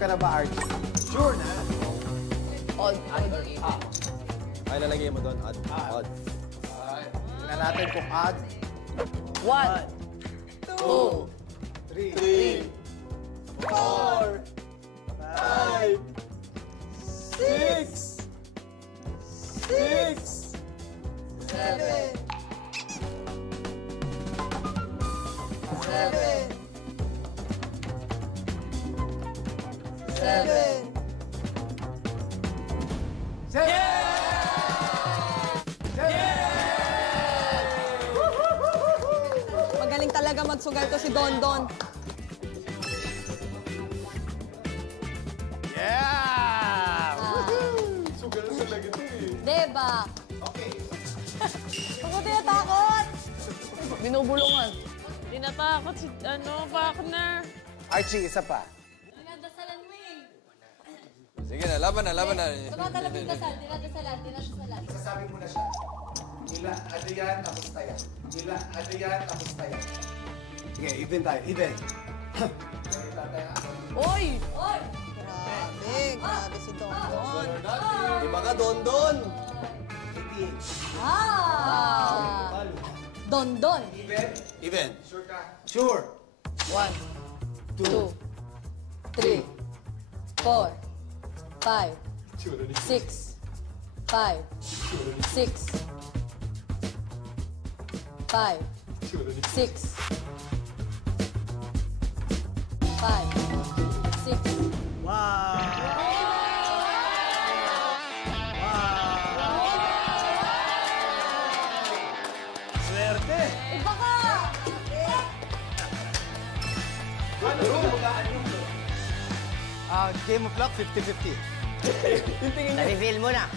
ka na ba, Archie? Sure na. Odd. Ay, lalagay mo doon. Odd. Tingnan natin kung odd. 1, 2, 3, 4, 5, 6, 7, 7. Magaling talaga magsugal to si Don Don. Yeah! Sugal na talaga ito eh. Diba? Okay. Ako tinatakot. Binubulungan. Tinatakot si, partner. Archie, isa pa. Dinadasalan mo eh. Sige na, laban na. Tumatalab yung dasal, dinadasalan. Sasabi mo na siya. Ila, ano yan, tapos tayo. Ila, ano yan, tapos tayo. Sige, even tayo, even. Oy! Oy! Grabe si Don Don. Iba ka, Don. Ah! Don Don. Even. Sure ka? Sure. 1, 2, 3, 4, 5, 6, 5, 6, 5, 6, 5, 6. Swerte. Iba ka! Game of luck, 50-50. Yung tingin niya. Na-reveal mo na.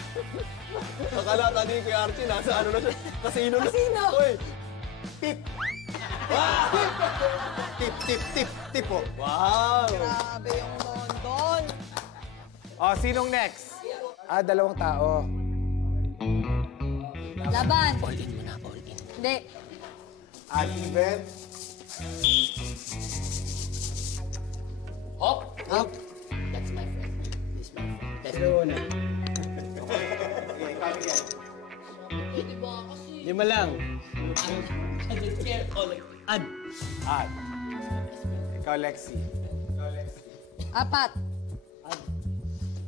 Akala tani kay Archie, nasa ano na siya. Casino na. Casino. Uy. Tip. Tip po. Wow. Grabe yung Don Don. Sinong next? Dalawang tao. Laban. All in mo na, all in. Hindi. Even. Hop. That's my friend. This my friend. That's my friend. Okay, ikaw again. Lima lang. Add. Add. Ikaw, Lexi. 4.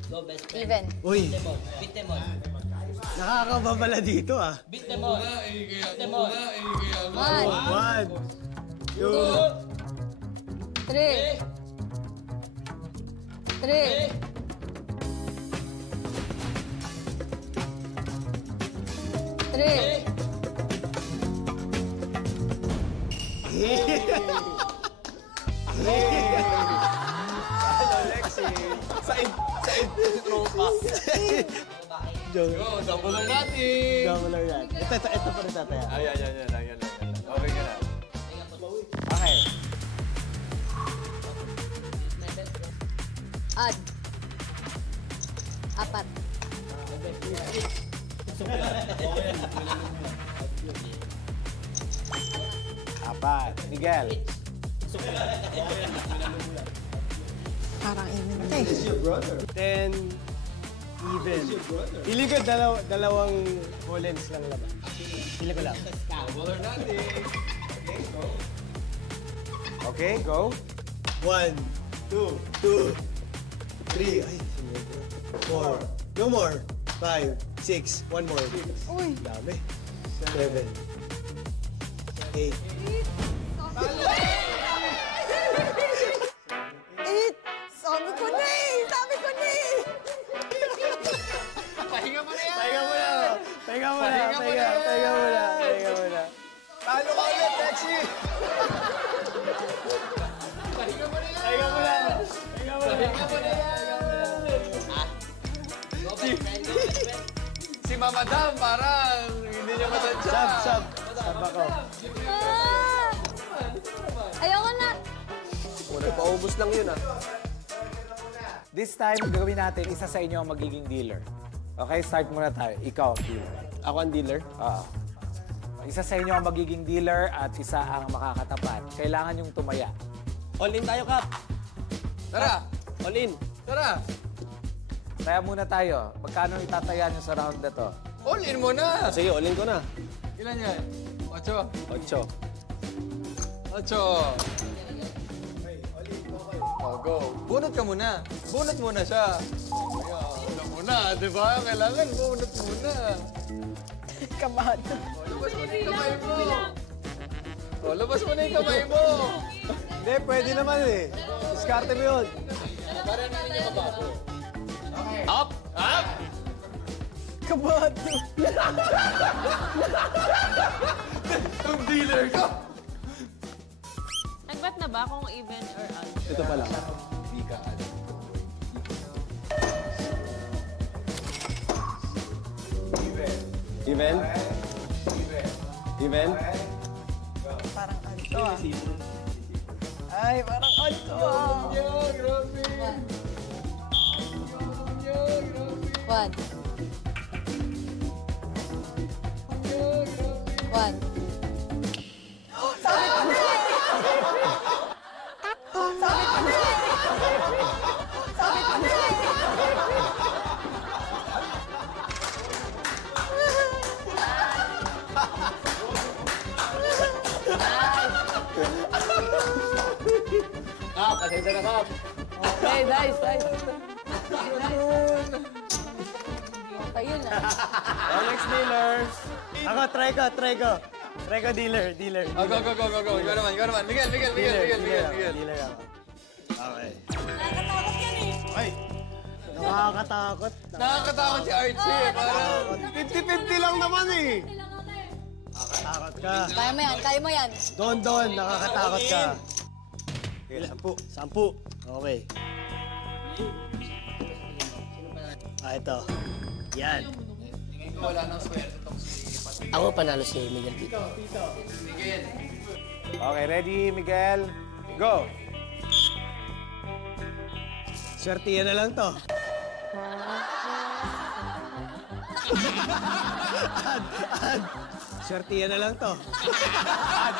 Go best friend. Even. Uy. Beat them all. Nakakababala dito ah. Beat them all. Beat them all. 1, 1, 2, 3, 3, 3. Hello, Lexi. Said. Tropa. Joke. Go, sampo lang natin. Gama lang yan. Ito pa rin tataya. Ayan. Okay ka na. Okay. Add. 4. Apat. Miguel. Parang iminte. 10, even. Pili ko dalawang Collins lang naman. Pili ko lang. Okay, go. 1, 2, 3, 4, no more. 5, 6, one more. Uy. Dami. 7, 8. 8. Sabi ko na eh! Pahinga mo na yan. Pahinga mo na. Talo ka ulit, Lexi! Pahinga mo na yan. Pahinga mo na. Go best friend. Go best friend. Si Mama Dam, parang hindi niya matansya. Sab ako. Ayoko na. Nagpaubos lang yun ah. This time, gagawin natin, isa sa inyo ang magiging dealer. Okay, start muna tayo. Ikaw ang dealer. Ako ang dealer? Oo. Isa sa inyo ang magiging dealer at isa ang makakatapat. Kailangan yung tumaya. All in tayo, Kap. Tara. All in. Tara! Taya muna tayo. Magkano itataya nyo sa round na to? All in mo na! Sige, all in ko na. Ilan yan? 8. 8. 8. Oh, go. Bunot ka muna. Bunot muna siya. Ayan, muna, di ba? Kailangan bunot muna. Kabado. Labas mo na yung kamay mo. Oh, labas mo na yung kamay mo. Hindi, pwede naman eh. Diskarte mo yun. Para na ninyo kababo. Up! Up! Kabado. Ang dealer ko! Nag-bet na ba kung even or odd? Ito pa lang. Hindi ka ano. Even? Even? Parang anto ah. Ay, parang anto ah. Grabe! One. One. Kap, pasensya na, Kap. Okay, nice. Ayun na. Oh, next dealer. Ako, try ko. Try ko, dealer. Oh, go. Ikaw naman. Miguel. Dealer ako. Okay. Ay! Nakakatakot. Nakakatakot si Archie. Parang 50-50 lang naman eh. Nakakatakot ka. Kaya mo yan. Don, nakakatakot ka. Okay, 10. Okay. Ito. Yan. tingin ko wala nang swerte tong si Patrick. Ako panalo si Miguel dito. Miguel. Okay, ready, Miguel? Go! Swertiyan na lang to. Ad. Swertiyan na lang to. Ad.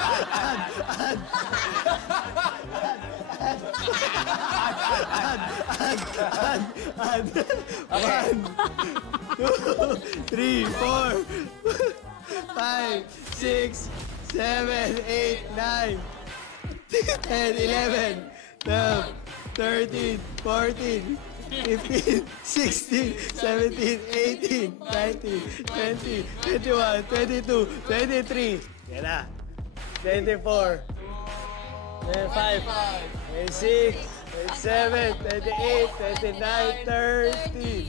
1, 2, 3, 4, 5, 6, 7, 8, 9, 10, 11, 12, 13, 14, 15, 16, 17, 18, 19, 20, 21, 22, 23. Yan na. 24, 25, 26, 27, 28, 29, 30.